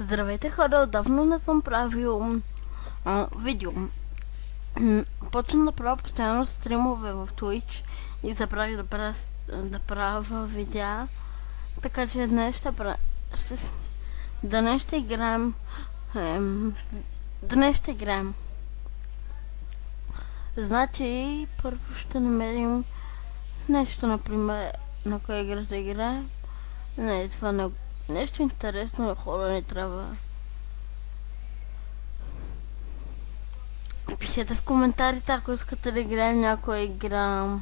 Здравейте хора, отдавна не съм правил видео. Почна да правя постоянно стримове в Twitch и забравих да правя видеа. Така че днес днес ще играем днес ще играем. Значи първо ще намерим нещо, например, на коя игра да играем. Не, това не нещо интересно на хора не трябва. Пишете в коментарите, ако искате да играем някоя игра.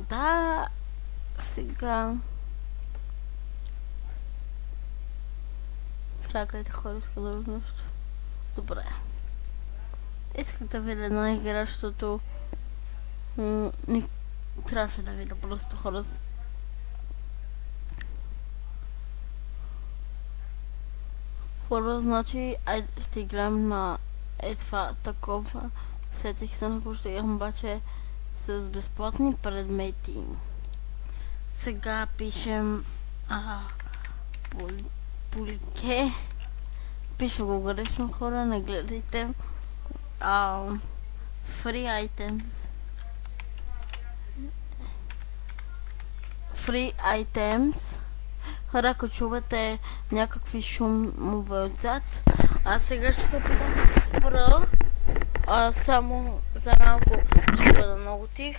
Да, сега. Чакайте хора, искам да видя нещо. Добре. Исках да видя една игра, защото не трябваше да видя просто хора. Първо, значи, ще играем на това такова. Сетих се, ако ще играм обаче с безплатни предмети. Сега пишем полике. Пиша го грешно хора, не гледайте. Free items. Free items. Хора, ако чувате някакви шумове отзад, сега ще се опитам да спра. Само за малко ще бъда много тих.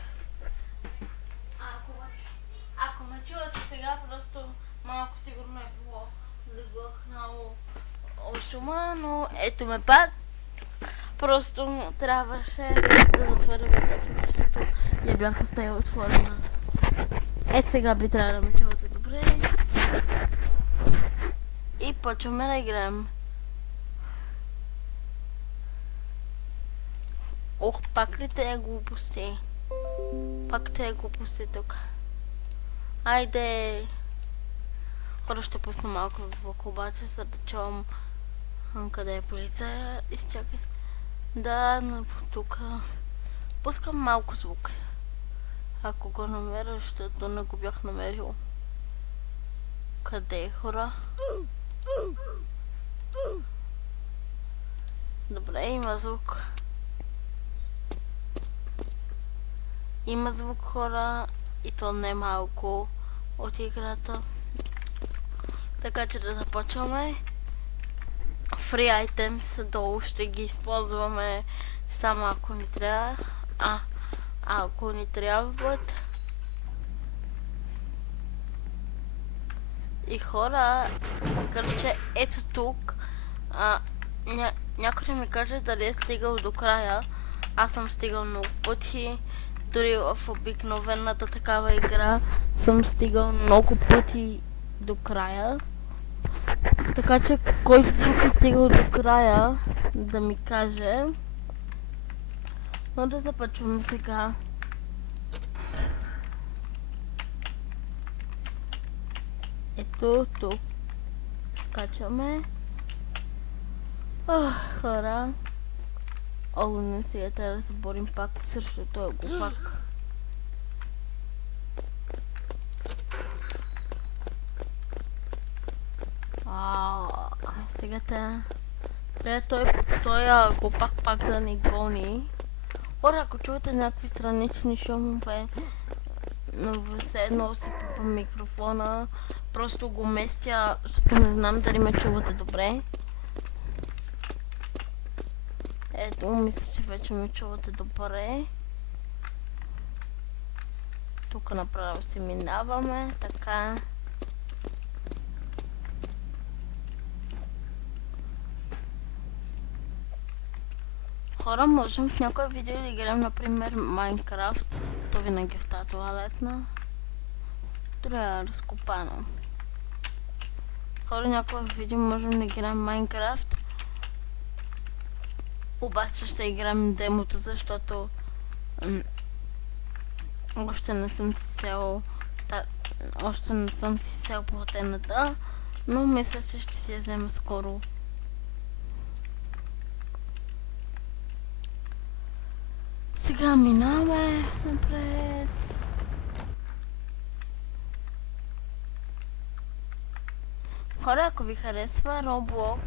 Ако ме чувате сега, просто малко сигурно е било заглъхнало шума, но ето ме пак. Просто трябваше да затворя вратата, защото я бях оставила отворена. Сега би трябвало да ме чувате добре. И почваме да играем. Пак ли те глупости? Пак те глупости тук. Айде! Хора, ще пусна малко звук, обаче, за да чувам къде е полиция. Изчакай. Да, тук пускам малко звук. Ако го намеря, защото не го бях намерил. Къде е, хора? Добре, има звук. Има звук, хора, и то не малко от играта. Така че да започваме. Free items долу ще ги използваме само ако ни трябва. Ако ни трябват. И хора, че ето тук някой ми каже дали е стигал до края. Аз съм стигал много пъти. Дори в обикновената такава игра съм стигал много пъти до края. Така че който тук е стигал до края, да ми каже. Но да започваме сега. Ето тук скачаме. Хора. Не сега трябва да се борим пак срещу този глупак. Сега трябва той глупак пак да ни гони. Хора, ако чувате някакви странични шумове, все едно си пипам микрофона, просто го местя, защото не знам дали ме чувате добре. Ето, мисля, че вече ме чувате добре. Тук направо си минаваме, така. Хора, можем в някое видео да играем, например, Майнкрафт. То винаги в тази туалетна. Трябва разкопано. Хора, някое видео можем да играем Майнкрафт. Обаче ще играем демото, защото още не съм си сел платената, но мисля, че ще си я взема скоро. Сега минаваме напред. Хора, ако ви харесва Roblox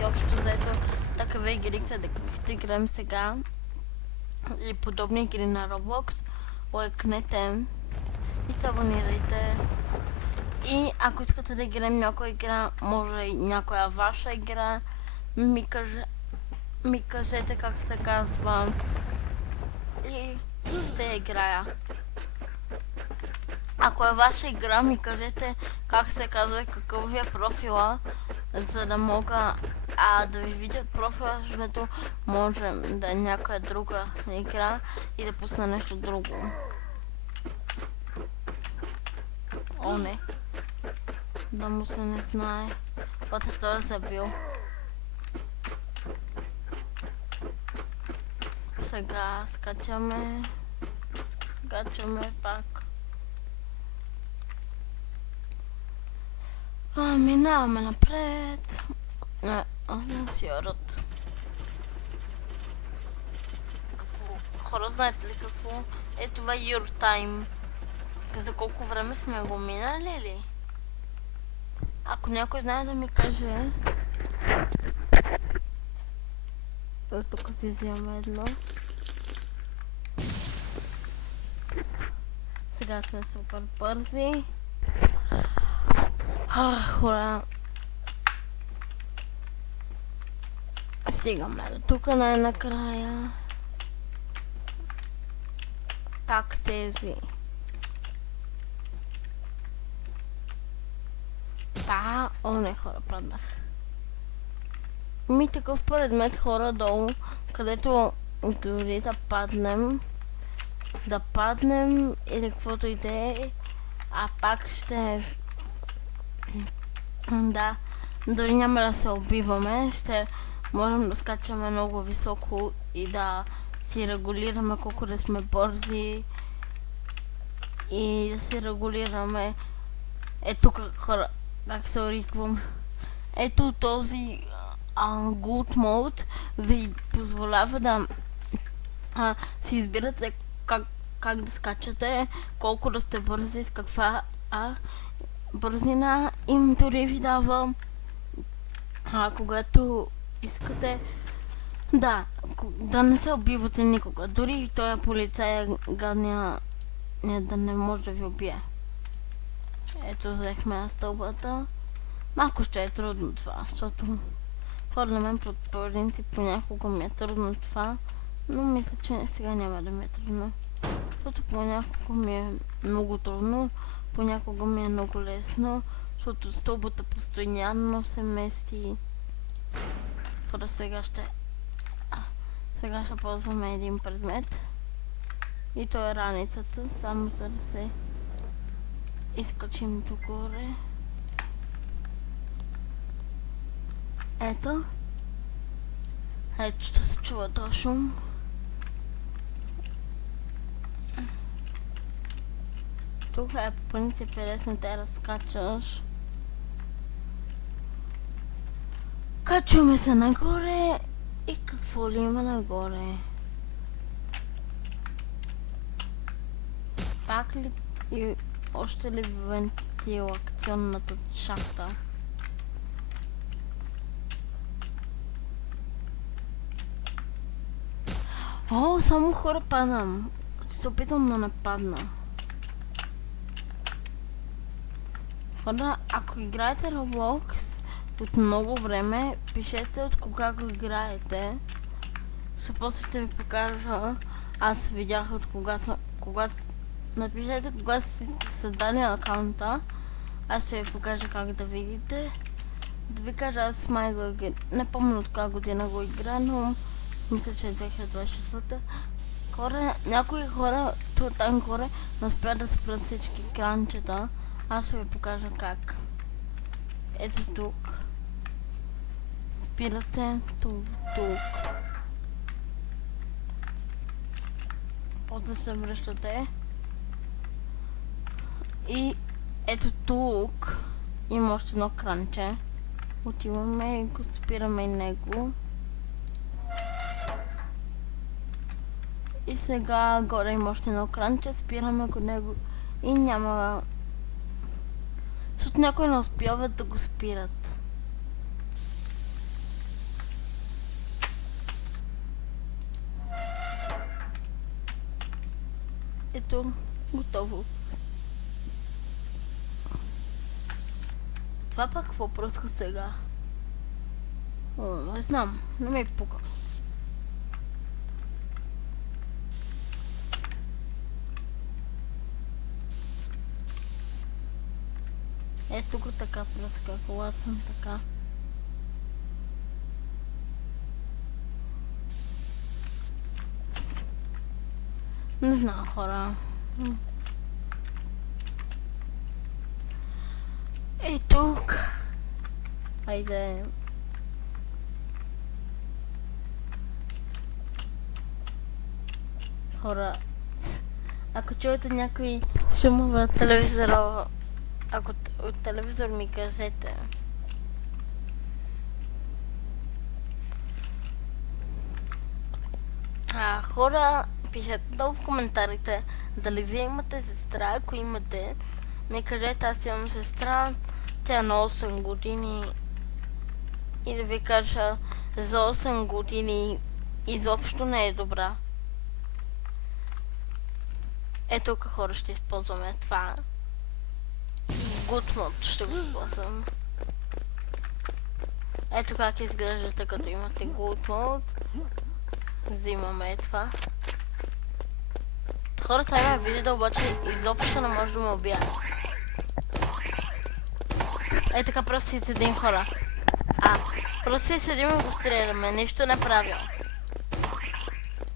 и общо заето такива игри, каквито играем сега и подобни игри на Roblox, лайкнете и се абонирайте. И ако искате да играем някоя игра, може и някоя ваша игра, ми кажете как се казва и ще я играя. Ако е ваша игра, ми кажете как се казва и какъв ви е профила, за да мога да ви видят профила, защото може да е някоя друга игра и да пусна нещо друго. О, не. Да му се не знае. Който той е забил. Сега скачаме пак. Минаваме напред. Асансьорът. Хора, знаете ли какво? Е, това е Your Time. За колко време сме го минали ли? Ако някой знае да ми каже. Тук си вземаме едно. Сега сме супер бързи. Хора. Стигаме до тук най-накрая. Пак тези. О, не, хора, паднах. Ми такъв предмет, хора, долу, където дори да паднем или каквото и да е, пак ще... Да, дори няма да се убиваме, ще можем да скачаме много високо и да си регулираме колко да сме бързи и да си регулираме. Ето хора, как се ориквам. Ето този Good Mode ви позволява да си избирате как да скачате, колко да сте бързи, с каква бързина, им дори ви дава когато искате да не се убивате никога. Дори и този полицай гадния да не може да ви убие. Ето, взехме на стълбата. Малко ще е трудно това, защото хора на мен по принцип понякога ми е трудно това, но мисля, че сега няма да ми е трудно. Защото понякога ми е много трудно, понякога ми е много лесно, защото стълбата постоянно се мести. Хора, сега ще ползваме един предмет. И то е раницата, само за да се изкачим догоре. Ето. Ето ще се чува този шум. Тук е по принцип лесно да разкачаш. Качваме се нагоре и какво ли има нагоре? Пак ли и още ли вентилационната шахта? О, само хора падам. Ще се опитам да не падна. Хора, ако играете Roblox от много време, пишете от кога го играете. После ще ви покажа. Аз видях от кога напишете кога са дали акаунта. Аз ще ви покажа как да видите. Да ви кажа, аз май не помня от коя година го игра, но мисля, че е 2024. Хора, някои хора там горе не успяват да спрат всички кранчета. Аз ще ви покажа как. Ето тук. Спирате тук. После се връщате. И ето тук има още едно кранче. Отиваме и го спираме и него. И сега горе има още едно кранче, спираме го него и няма защото някои не успяват да го спират. Ето, готово. Това пак какво пръска сега? О, не знам, не ме пука. Е, тук така пръска, когато съм така. Не знам, хора. Ей, тук. Айде. Хора, ако чуете някакви шумове от телевизора, ако от телевизор ми кажете. Хора, пишете долу в коментарите дали вие имате сестра. Ако имате, ми кажете, аз имам сестра, тя е на 8 години. И да ви кажа, за 8 години изобщо не е добра. Ето тук, хора, ще използваме това. Good Mod ще го използвам. Ето как изглеждате като имате Good Mod. Взимаме това. Хората ме видят, обаче изобщо не може да ме убия. Е така просто си седим, хора. Просто си седим и го стреляме, нищо не правя.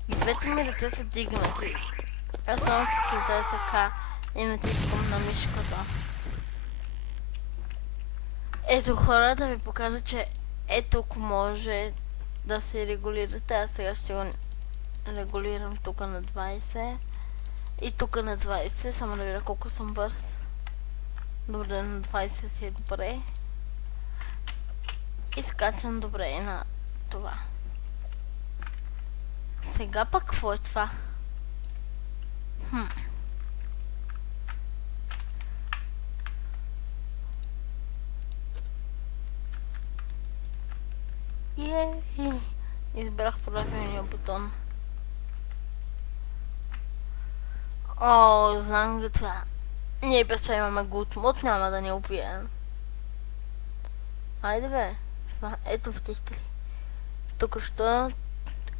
И двете ми ръце са дигнати. Аз само се седя така и натискам на мишката. Ето, хора, да ви покажа, че тук може да се регулирате. Аз сега ще го регулирам тук на 20 и тук на 20, само да видя колко съм бърз. Добре, на 20 си е добре. И скачам добре и на това. Сега пък какво е това? Избрах правилния бутон. О, знам го това. Ние без това имаме Good Mod, няма да ни убием. Айде бе. Ето втихте ли. Тук що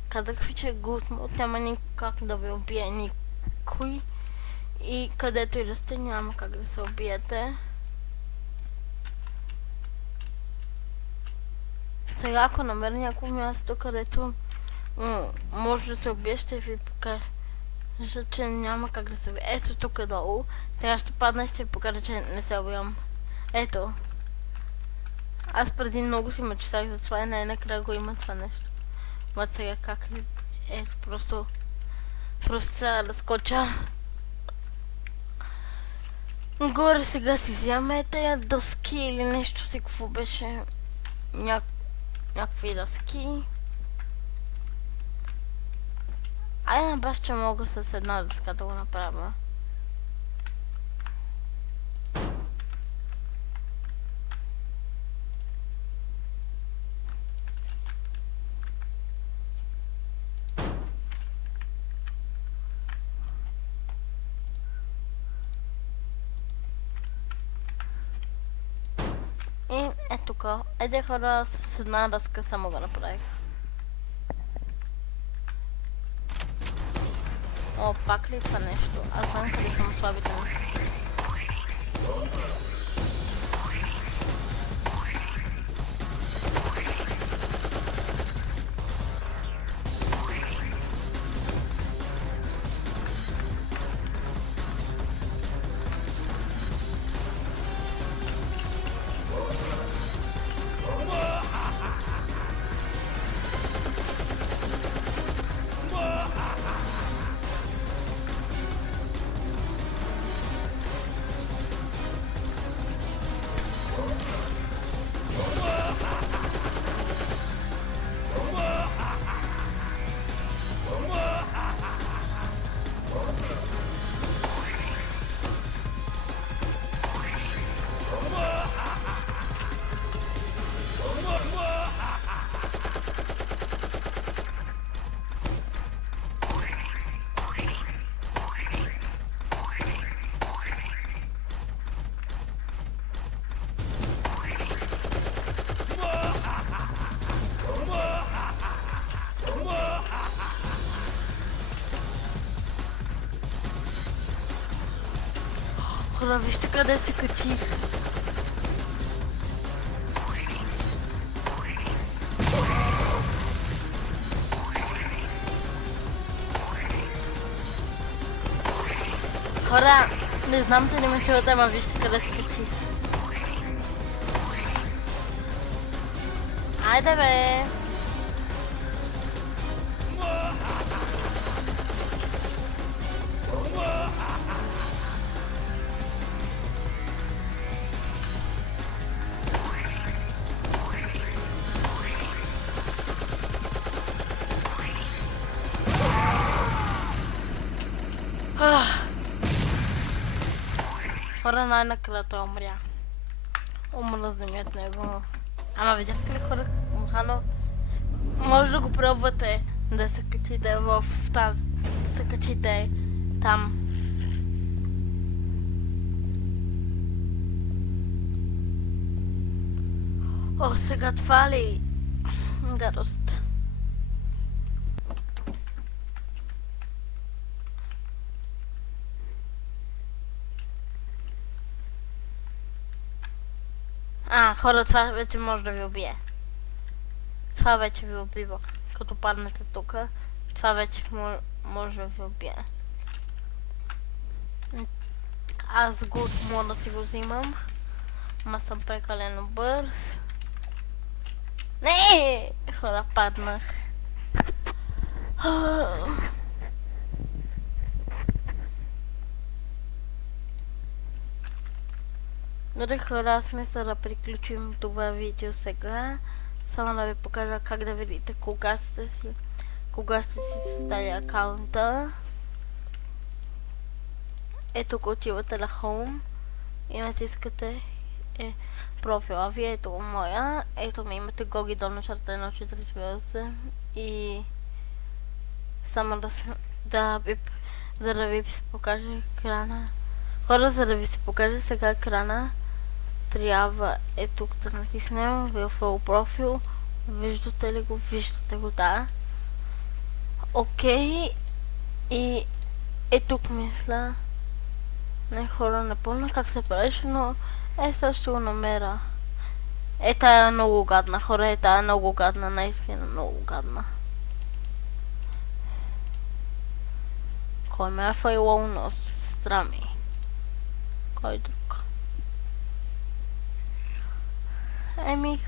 казах ви, че Good Mod няма никак да ви убие никой. И където и да сте, няма как да се убиете. Сега ако намеря някакво място, където може да се убие, ще ви покажа, че няма как да се убие. Ето тук долу. Сега ще падна и ще ви покажа, че не се убивам. Ето. Аз преди много си мечтах за това и най-накрая го има това нещо. Ма сега как ли? Ето просто сега да скоча. Горе сега си взяме тая дъски или нещо си, какво беше. Някакви дъски. Айде баш, че мога с една дъска да го направя. И ето тук. Еде хора, с една дъска само го направих. О, пак ли това нещо? Аз знам къде съм слабите неща. Хора, вижте къде се качих. Хора, не знам дали ме чувате, ама вижте къде се качих. Айде бе! Хора, най-накрая той умря. Умръзна ми от него. Ама видяхте ли, хора, Хано? Може да го пробвате да се качите в тази... да се качите там. О, сега това ли? Гадост. Хора, това вече може да ви убие. Това вече ви убива. Като паднете тук, това вече може да ви убие. Аз го мога да си го взимам. Ама съм прекалено бърз. Не! Хора, паднах. Добре, хора, аз мисля да приключим това видео сега. Само да ви покажа как да видите кога ще си създали акаунта. Ето го, отивате на Home и натискате профила ви. Ето го моя. Ето ми имате Гоги долна черта 1.4.8 и само да ви се покаже екрана. Хора, за да ви се покаже сега екрана, трябва тук да натиснем в профил. Виждате ли го? Виждате го, да. Окей. И тук мисля. Не, хора, не помня как се правиш, но сега ще го намеря. Тая е много гадна, хора, тая е много гадна, наистина много гадна. Кой ме е файлол на сестра ми? Кой друг?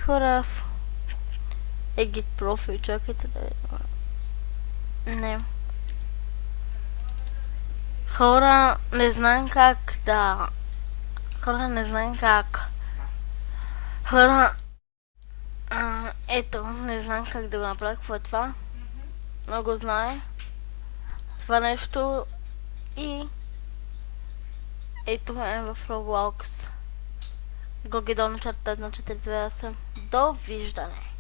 Хора, Егит профил, чакайте да... Не. Хора, не знам как да... Хора, не знам как... Хора... Ето, не знам как да го направя. Какво е това? Много знае. Това нещо и... Ето е в Roblox. Гоги долна черта 1.4.2.8. Довиждане!